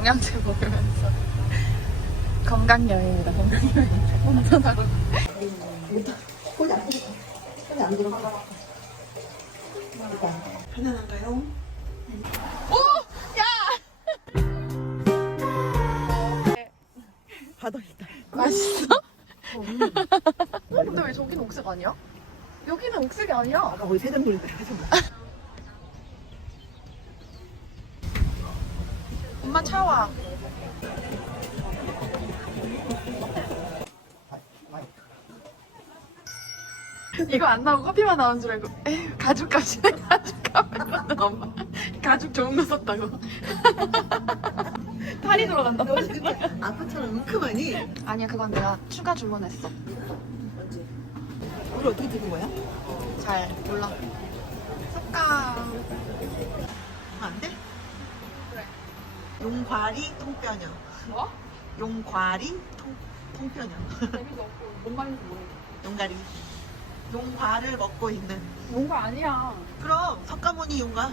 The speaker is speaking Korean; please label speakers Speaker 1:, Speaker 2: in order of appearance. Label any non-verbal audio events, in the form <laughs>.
Speaker 1: 영양제 먹으면서 건강 여행이다 건강 여행. 운전하고.
Speaker 2: 거기 안 들어가. 거기 안 들어가. 편안한가요? 바다 있다.
Speaker 1: 맛있어? 근데 왜 저긴 옥색 아니야? 여기는 옥색이 아니야.
Speaker 2: 아까 거기 세장 돌린다.
Speaker 1: 엄마 차와. 이거 안 나오고 커피만 나온 줄 알고 에휴 가죽값이네 <laughs> 가죽값 이러는 엄마 가죽 좋은 거 썼다고 <laughs> 탈이 돌아간다
Speaker 2: 너 지금 아빠처럼 은큼하니?
Speaker 1: 아니야 그건 내가 추가 주문했어
Speaker 2: 우리 어떻게 찍은 거야?
Speaker 1: 잘 몰라 섞아
Speaker 2: 안 돼?
Speaker 1: 그래.
Speaker 2: 용과리 통뼈녀.
Speaker 1: 뭐?
Speaker 2: 용과리 통, 통뼈녀.
Speaker 1: 재미도 없고 뭔 말인지 모르겠어
Speaker 2: 용가리. 용과를 먹고 있는.
Speaker 1: 뭔가 아니야
Speaker 2: 그럼 석가모니 용가.